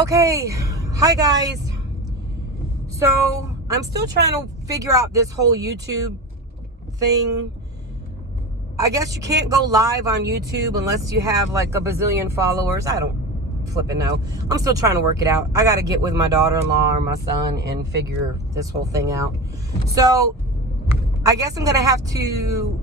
Okay, hi guys. So I'm still trying to figure out this whole YouTube thing. I guess you can't go live on YouTube unless you have like a bazillion followers. I don't flipping know. I'm still trying to work it out. I got to get with my daughter-in-law or my son and figure this whole thing out. So I guess I'm gonna have to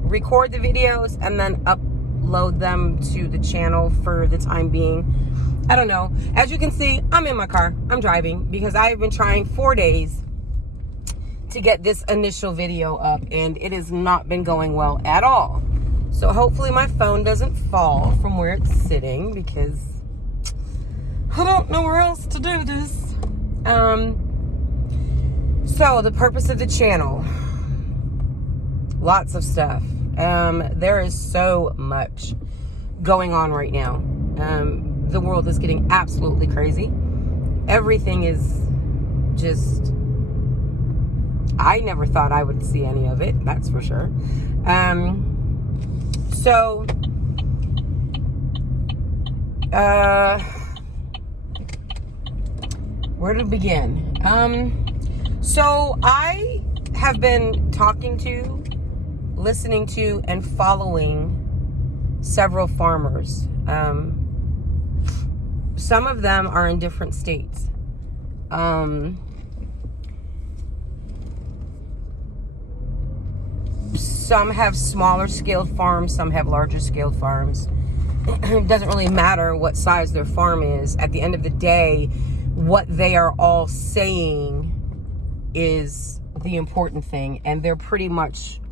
record the videos and then upload them to the channel for the time being. I don't know. As you can see, I'm in my car. I'm driving because I've been trying 4 days to get this initial video up, and it has not been going well at all. So hopefully my phone doesn't fall from where it's sitting because I don't know where else to do this. So the purpose of the channel, lots of stuff. There is so much going on right now. The world is getting absolutely crazy. Everything is just, I never thought I would see any of it, that's for sure. So where to begin? So I have been talking to, listening to, and following several farmers. Some of them are in different states. Some have smaller scaled farms, some have larger scaled farms. It doesn't really matter what size their farm is. At the end of the day, what they are all saying is the important thing, and they're pretty much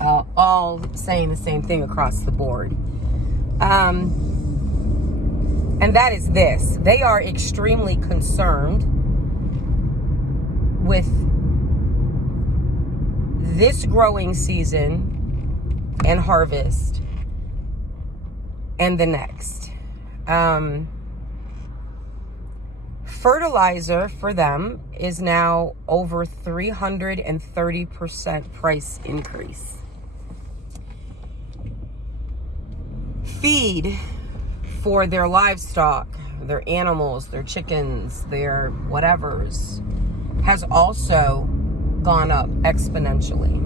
all saying the same thing across the board. And that is this. They are extremely concerned with this growing season and harvest and the next. Fertilizer for them is now over 330% price increase. Feed for their livestock, their animals, their chickens, their whatevers, has also gone up exponentially.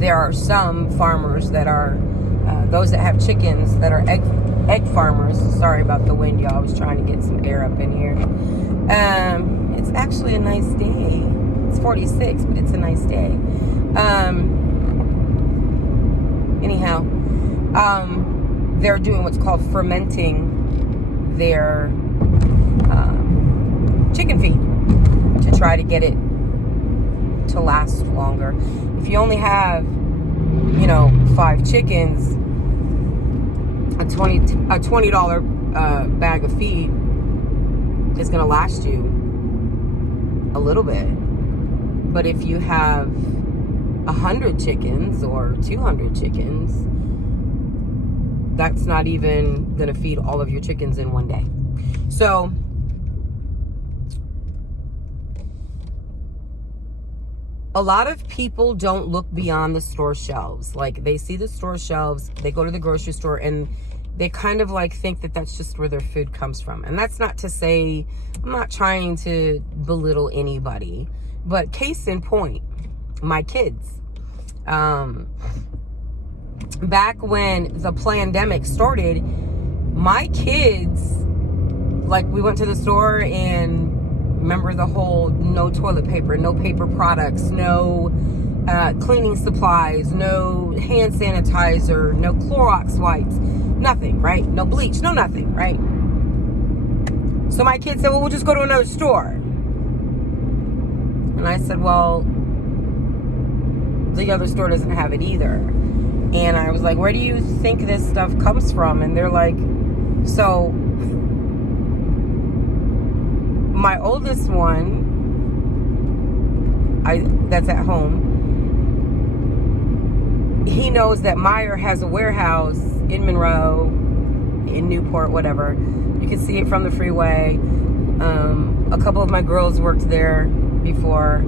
There are some farmers that are, those that have chickens that are egg farmers. Sorry about the wind, y'all. I was trying to get some air up in here. It's actually a nice day. It's 46, but it's a nice day. Anyhow, they're doing what's called fermenting their chicken feed to try to get it to last longer. If you only have, 5 chickens, a $20 bag of feed is going to last you a little bit. But if you have 100 chickens or 200 chickens, that's not even going to feed all of your chickens in one day. So a lot of people don't look beyond the store shelves. Like, they see the store shelves, they go to the grocery store, and they kind of like think that that's just where their food comes from. And that's not to say, I'm not trying to belittle anybody, but case in point, my kids. Back when the pandemic started, my kids, like, we went to the store and remember the whole no toilet paper, no paper products, no cleaning supplies, no hand sanitizer, no Clorox wipes, nothing, right? No bleach, no nothing, right? So my kids said, well, we'll just go to another store. And I said, well, the other store doesn't have it either. And I was like, where do you think this stuff comes from? And they're like, so my oldest one, that's at home, he knows that Meijer has a warehouse in Monroe, in Newport, whatever. You can see it from the freeway. A couple of my girls worked there before.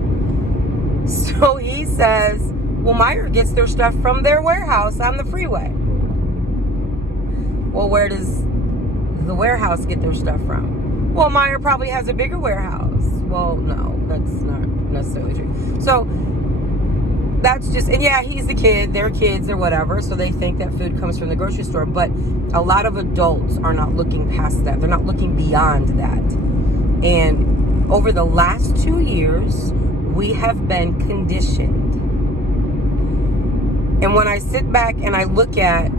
So he says, well, Meijer gets their stuff from their warehouse on the freeway. Well, where does the warehouse get their stuff from? Well, Meijer probably has a bigger warehouse. Well, no, that's not necessarily true. So that's just, and yeah, he's a kid, they're kids or whatever, so they think that food comes from the grocery store. But a lot of adults are not looking past that. They're not looking beyond that. And over the last 2 years, we have been conditioned. And when I sit back and I look at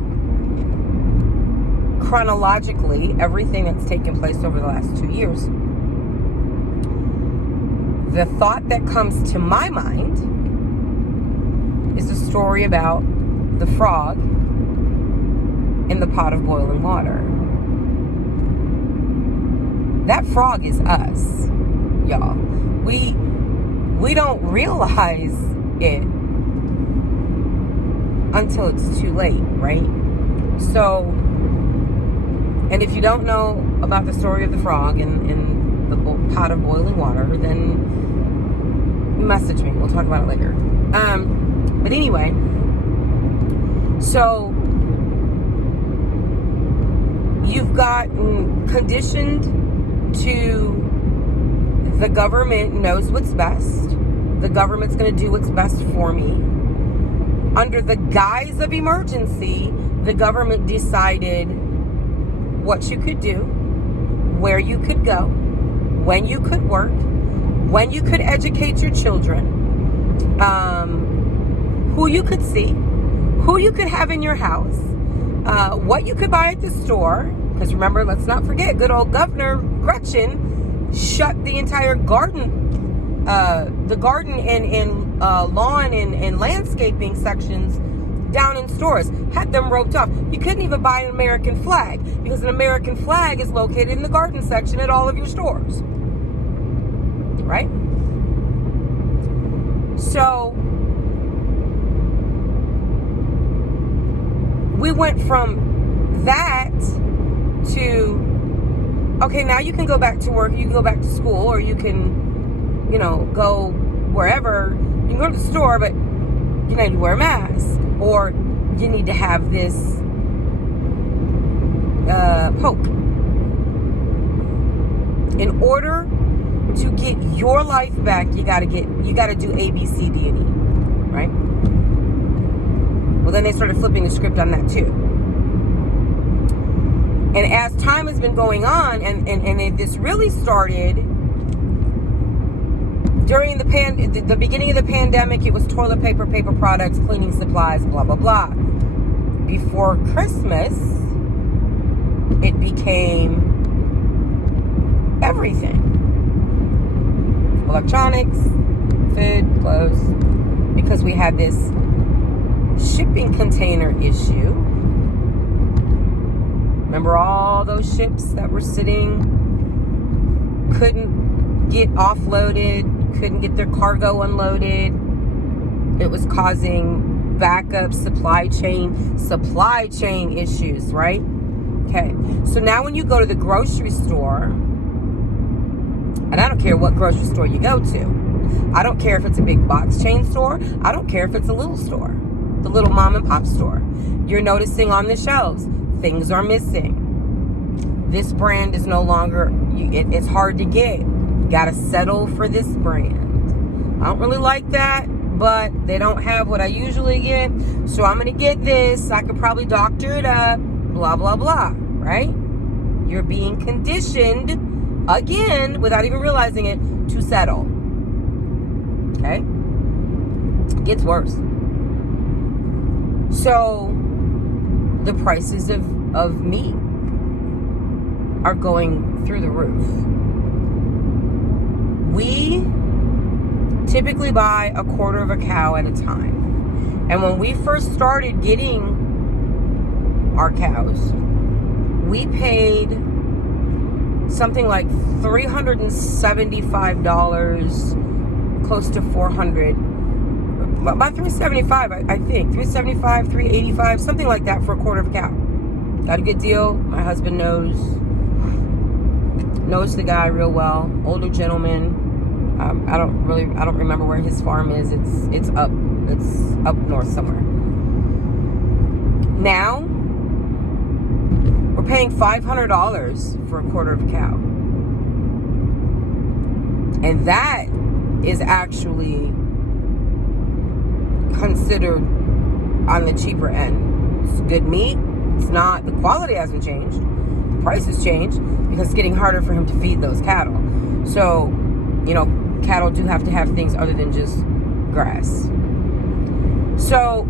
chronologically everything that's taken place over the last 2 years, the thought that comes to my mind is a story about the frog in the pot of boiling water. That frog is us, y'all. We don't realize it until it's too late, right? So, and if you don't know about the story of the frog in the pot of boiling water, then message me. We'll talk about it later. But anyway, so you've gotten conditioned to the government knows what's best. The government's going to do what's best for me. Under the guise of emergency, the government decided what you could do, where you could go, when you could work, when you could educate your children, who you could see, who you could have in your house, what you could buy at the store. Because remember, let's not forget, good old Governor Gretchen shut the entire garden, the garden and lawn and landscaping sections down in stores, had them roped off. You couldn't even buy an American flag because an American flag is located in the garden section at all of your stores, right? So we went from that to, okay, now you can go back to work, you can go back to school, or you can, go wherever. You can go to the store, but you need to wear a mask, or you need to have this poke. In order to get your life back, you gotta do A, B, C, D, and E, right? Well, then they started flipping the script on that too. And as time has been going on, and this really started during the beginning of the pandemic. It was toilet paper, paper products, cleaning supplies, blah, blah, blah. Before Christmas, it became everything. Electronics, food, clothes, because we had this shipping container issue. Remember all those ships that were sitting, couldn't get offloaded, couldn't get their cargo unloaded. It was causing backup supply chain issues, right? Okay, so now when you go to the grocery store, and I don't care what grocery store you go to, I don't care if it's a big box chain store, I don't care if it's a little store, the little mom and pop store, you're noticing on the shelves things are missing. This brand is no longer, it's hard to get. You gotta settle for this brand. I don't really like that, but they don't have what I usually get, so I'm gonna get this. I could probably doctor it up, blah, blah, blah, right? You're being conditioned, again, without even realizing it, to settle. Okay? It gets worse. So, the prices of meat are going through the roof. We typically buy a quarter of a cow at a time. And when we first started getting our cows, we paid something like $375, close to $400. About $375, I think. $375, $385, something like that for a quarter of a cow. Got a good deal. My husband knows the guy real well. Older gentleman. I don't remember where his farm is. It's up north somewhere. Now We're paying $500 for a quarter of a cow. And that is actually considered on the cheaper end. It's good meat. It's not, the quality hasn't changed. The price has changed because it's getting harder for him to feed those cattle. So, you know, cattle do have to have things other than just grass. So,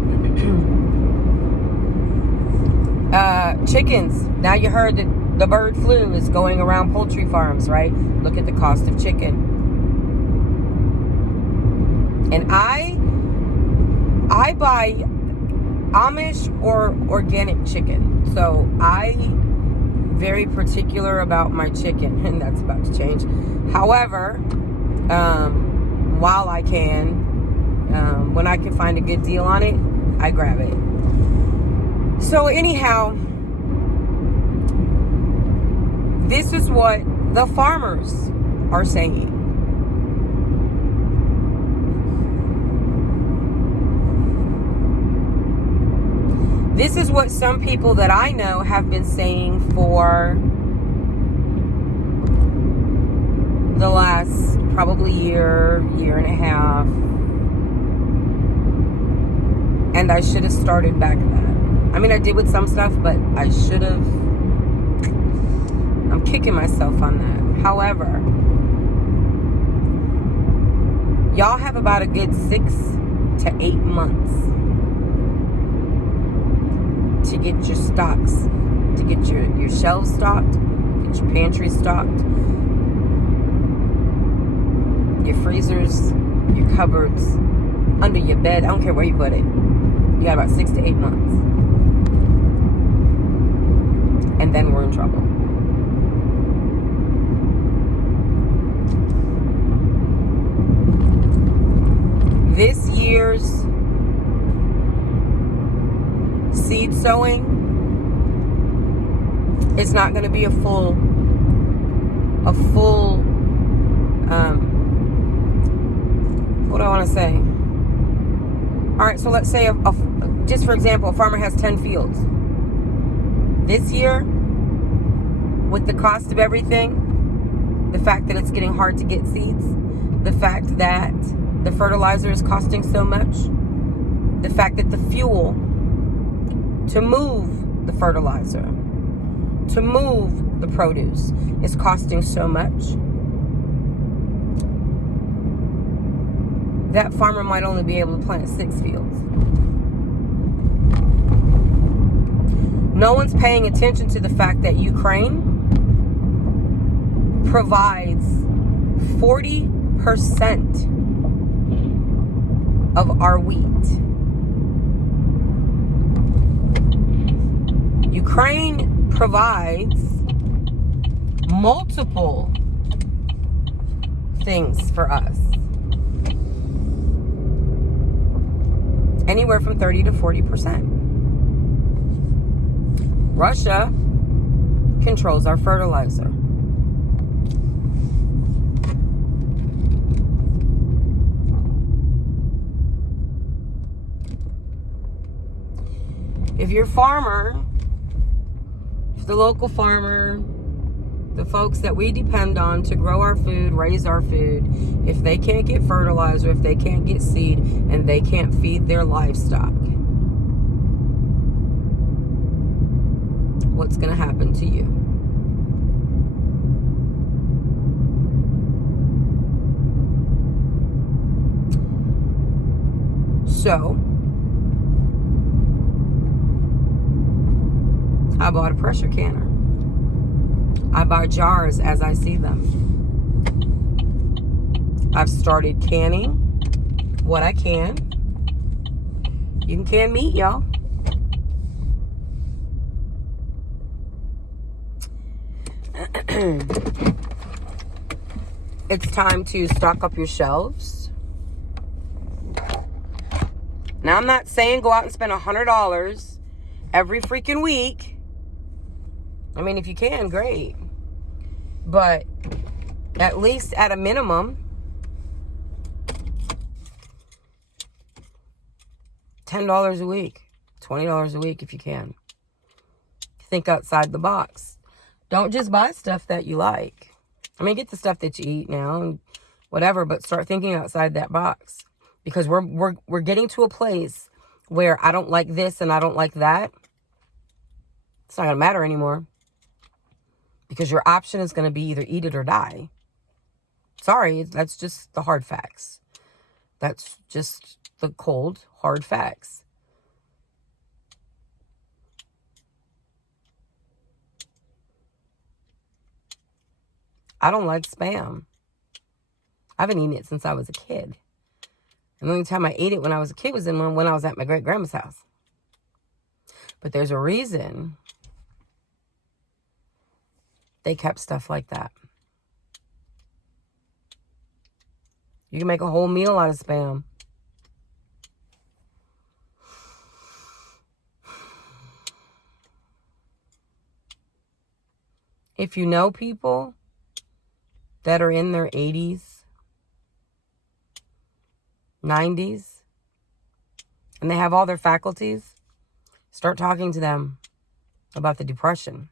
chickens. Now you heard that the bird flu is going around poultry farms, right? Look at the cost of chicken. And I buy Amish or organic chicken. So I'm very particular about my chicken, and that's about to change. However, while I can, when I can find a good deal on it, I grab it. So anyhow, this is what the farmers are saying. This is what some people that I know have been saying for the last probably year and a half. And I should have started back then. I mean, I did with some stuff, but I should have. I'm kicking myself on that. However, y'all have about a good 6 to 8 months to get your stocks, to get your shelves stocked, get your pantry stocked, your freezers, your cupboards, under your bed. I don't care where you put it. You got about 6 to 8 months. And then we're in trouble. This year's seed sowing, it's not going to be a full what do I want to say? All right, so let's say just for example, a farmer has 10 fields. This year, with the cost of everything, the fact that it's getting hard to get seeds, the fact that the fertilizer is costing so much, the fact that the fuel to move the fertilizer, to move the produce, is costing so much, that farmer might only be able to plant 6 fields. No one's paying attention to the fact that Ukraine provides 40% of our wheat. Ukraine provides multiple things for us. Anywhere from 30 to 40%. Russia controls our fertilizer. If your farmer, if the local farmer, the folks that we depend on to grow our food, raise our food, if they can't get fertilizer, if they can't get seed, and they can't feed their livestock, what's going to happen to you? So, I bought a pressure canner. I buy jars as I see them. I've started canning what I can. You can can meat, y'all. It's time to stock up your shelves. Now, I'm not saying go out and spend $100 every freaking week. I mean, if you can, great. But at least at a minimum, $10 a week, $20 a week if you can. think outside the box. Don't just buy stuff that you like. I mean, get the stuff that you eat now and whatever, but start thinking outside that box. Because we're getting to a place where I don't like this and I don't like that. It's not going to matter anymore. Because your option is going to be either eat it or die. Sorry, that's just the hard facts. That's just the cold, hard facts. I don't like Spam. I haven't eaten it since I was a kid. And the only time I ate it when I was a kid was when I was at my great-grandma's house. But there's a reason they kept stuff like that. You can make a whole meal out of Spam. If you know people that are in their 80s, 90s, and they have all their faculties, start talking to them about the depression.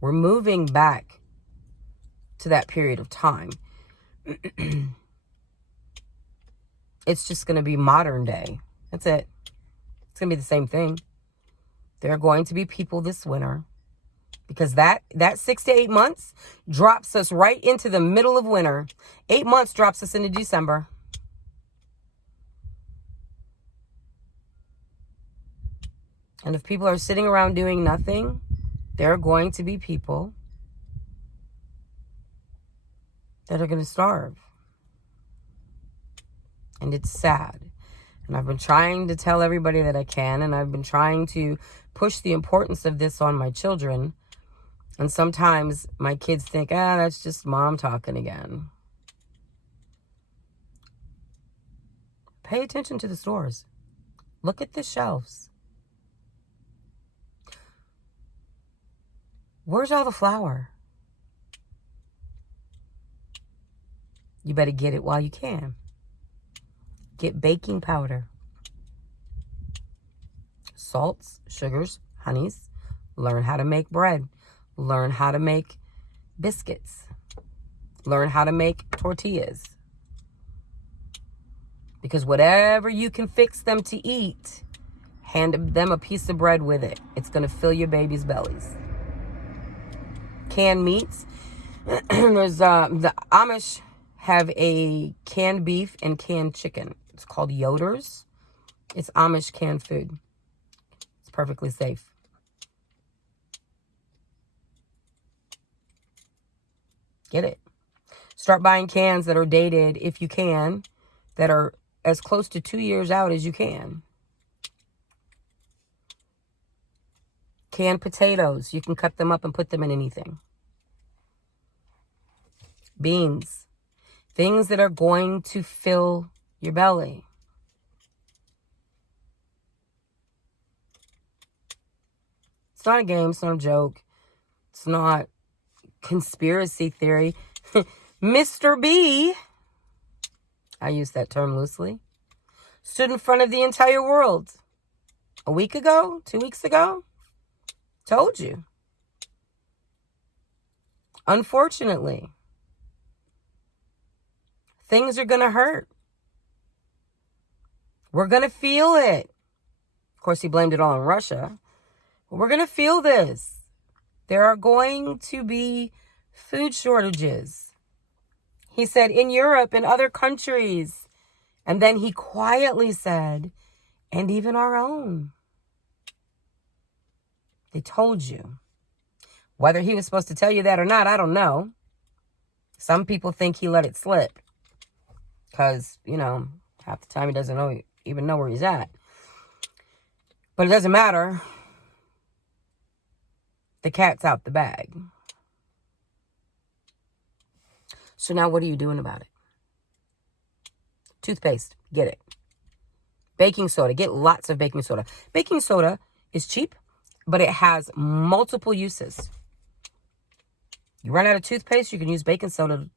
We're moving back to that period of time. It's just going to be modern day. That's it. It's going to be the same thing. There are going to be people this winter, because that 6 to 8 months drops us right into the middle of winter. 8 months drops us into December. And if people are sitting around doing nothing, there are going to be people that are going to starve. And it's sad. And I've been trying to tell everybody that I can, and I've been trying to push the importance of this on my children. And sometimes my kids think, that's just mom talking again. Pay attention to the stores. Look at the shelves. Where's all the flour? You better get it while you can. Get baking powder, salts, sugars, honeys. Learn how to make bread. Learn how to make biscuits. Learn how to make tortillas. Because whatever you can fix them to eat, hand them a piece of bread with it. It's going to fill your baby's bellies. Canned meats. There's the Amish have a canned beef and canned chicken. It's called Yoder's. It's Amish canned food. It's perfectly safe. Get it. Start buying cans that are dated, if you can, that are as close to 2 years out as you can. Canned potatoes. You can cut them up and put them in anything. Beans. Things that are going to fill your belly. It's not a game. It's not a joke. It's not conspiracy theory. Mr. B, I use that term loosely, stood in front of the entire world a week ago, 2 weeks ago. Told you. Unfortunately, things are going to hurt. We're going to feel it. Of course, he blamed it all on Russia. But we're going to feel this. There are going to be food shortages. He said in Europe and other countries. And then he quietly said, and even our own. They told you. Whether he was supposed to tell you that or not, I don't know. Some people think he let it slip. Because, half the time he doesn't even know where he's at. But it doesn't matter. The cat's out the bag. So now what are you doing about it? Toothpaste, get it. Baking soda, get lots of baking soda. Baking soda is cheap, but it has multiple uses. You run out of toothpaste, you can use baking soda to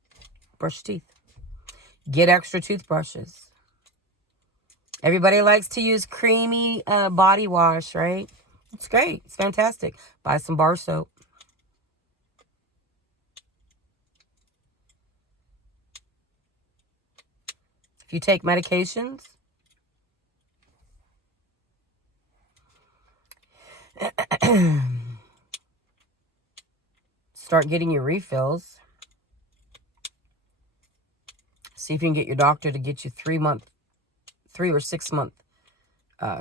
brush your teeth. Get extra toothbrushes. Everybody likes to use creamy body wash, right? It's great. It's fantastic. Buy some bar soap. If you take medications, start getting your refills. See if you can get your doctor to get you 3 or 6 month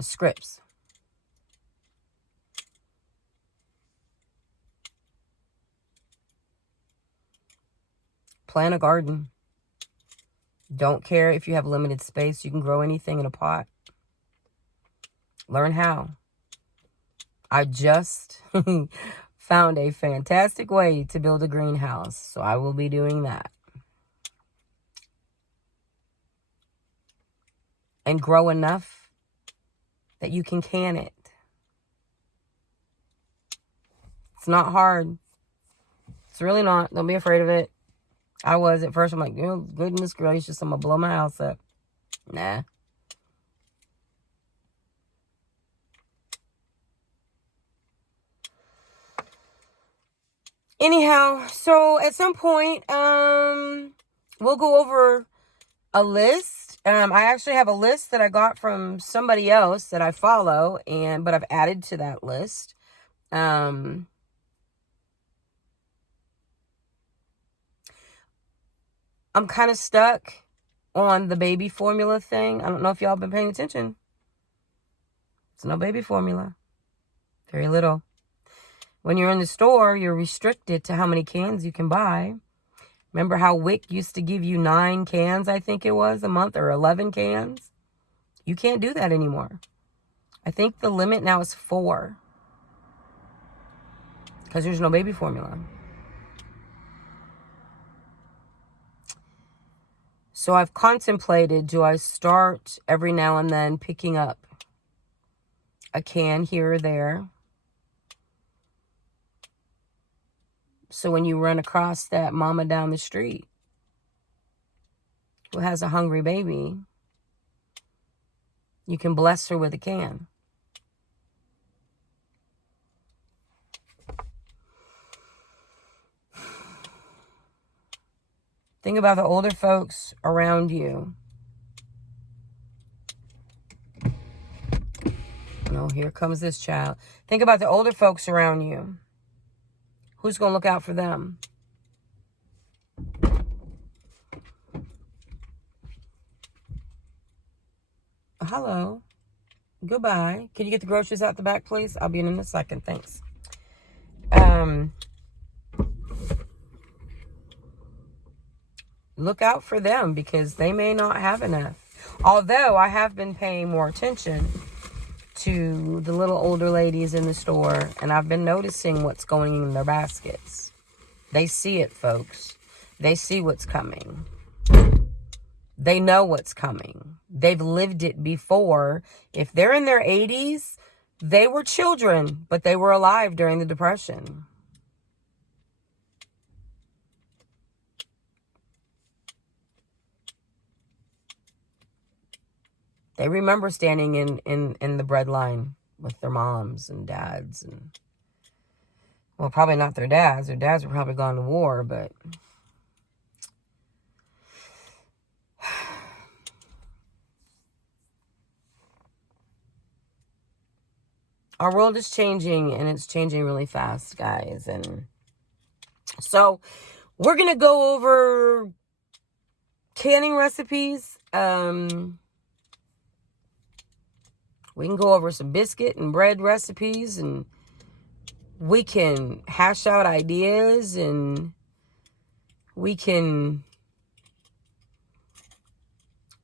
scripts. Plant a garden. Don't care if you have limited space. You can grow anything in a pot. Learn how. I just found a fantastic way to build a greenhouse, so I will be doing that. And grow enough that you can can it. It's not hard. It's really not. Don't be afraid of it. I was at first. I'm like, oh, goodness gracious, I'm going to blow my house up. Nah. Anyhow, so at some point, we'll go over a list. I actually have a list that I got from somebody else that I follow, but I've added to that list. I'm kind of stuck on the baby formula thing. I don't know if y'all been paying attention. It's no baby formula. Very little. When you're in the store, you're restricted to how many cans you can buy. Remember how WIC used to give you 9 cans, I think it was, a month, or 11 cans? You can't do that anymore. I think the limit now is 4. Because there's no baby formula. So I've contemplated, do I start every now and then picking up a can here or there? So when you run across that mama down the street who has a hungry baby, you can bless her with a can. Think about the older folks around you. Oh, here comes this child. Think about the older folks around you. Who's going to look out for them? Hello. Goodbye. Can you get the groceries out the back, please? I'll be in a second. Thanks. Look out for them because they may not have enough. Although I have been paying more attention to the little older ladies in the store, and I've been noticing what's going in their baskets. They see it, folks. They see what's coming. They know what's coming. They've lived it before. If they're in their 80s, they were children, but they were alive during the Depression. They remember standing in the bread line with their moms and dads. And well, probably not their dads. Their dads were probably gone to war, but our world is changing, and it's changing really fast, guys. And so we're going to go over canning recipes. We can go over some biscuit and bread recipes, and we can hash out ideas, and we can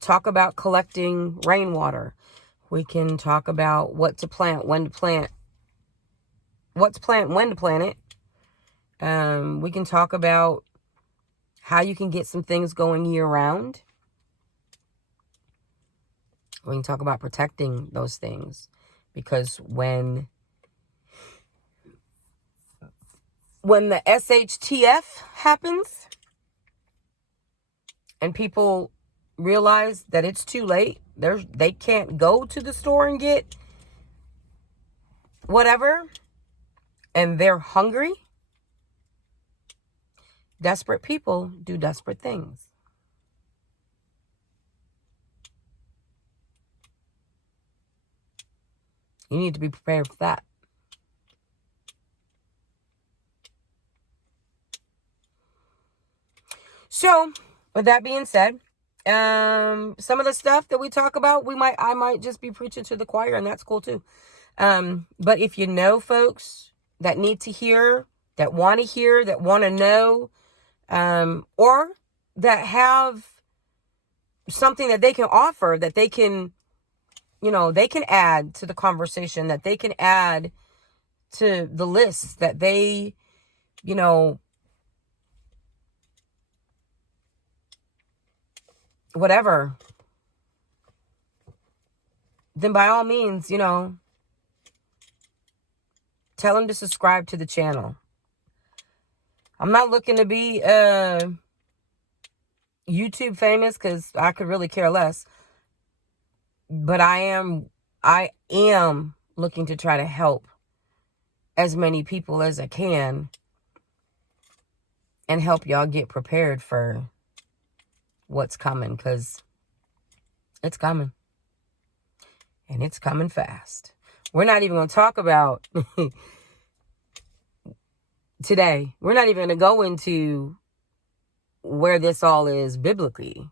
talk about collecting rainwater. We can talk about what to plant, when to plant, what to plant, when to plant it. We can talk about how you can get some things going year round. We can talk about protecting those things, because when the SHTF happens and people realize that it's too late, they can't go to the store and get whatever, and they're hungry, desperate people do desperate things. You need to be prepared for that. So, with that being said, some of the stuff that we talk about, I might just be preaching to the choir, and that's cool too. But if you know folks that need to hear, that want to hear, that want to know, or that have something that they can offer, that they can, they can add to the conversation, that they can add to the list, that they, whatever, then by all means, tell them to subscribe to the channel. I'm not looking to be YouTube famous, because I could really care less. But I am looking to try to help as many people as I can and help y'all get prepared for what's coming, because it's coming. And it's coming fast. We're not even going to talk about today. We're not even going to go into where this all is biblically,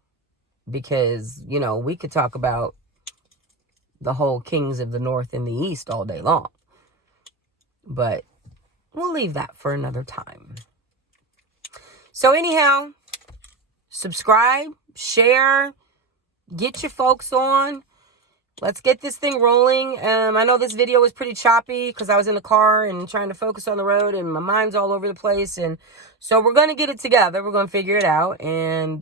because, we could talk about the whole kings of the north and the east all day long. But we'll leave that for another time. So anyhow, subscribe, share, get your folks on. Let's get this thing rolling. I know this video was pretty choppy because I was in the car and trying to focus on the road, and my mind's all over the place. And so we're going to get it together. We're going to figure it out. And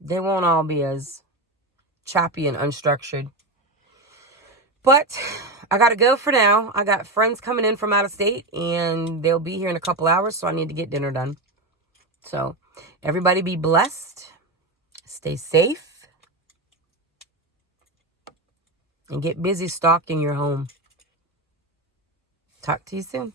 they won't all be as choppy and unstructured. But I got to go for now. I got friends coming in from out of state, and they'll be here in a couple hours, so I need to get dinner done. So everybody be blessed. Stay safe. And get busy stocking your home. Talk to you soon.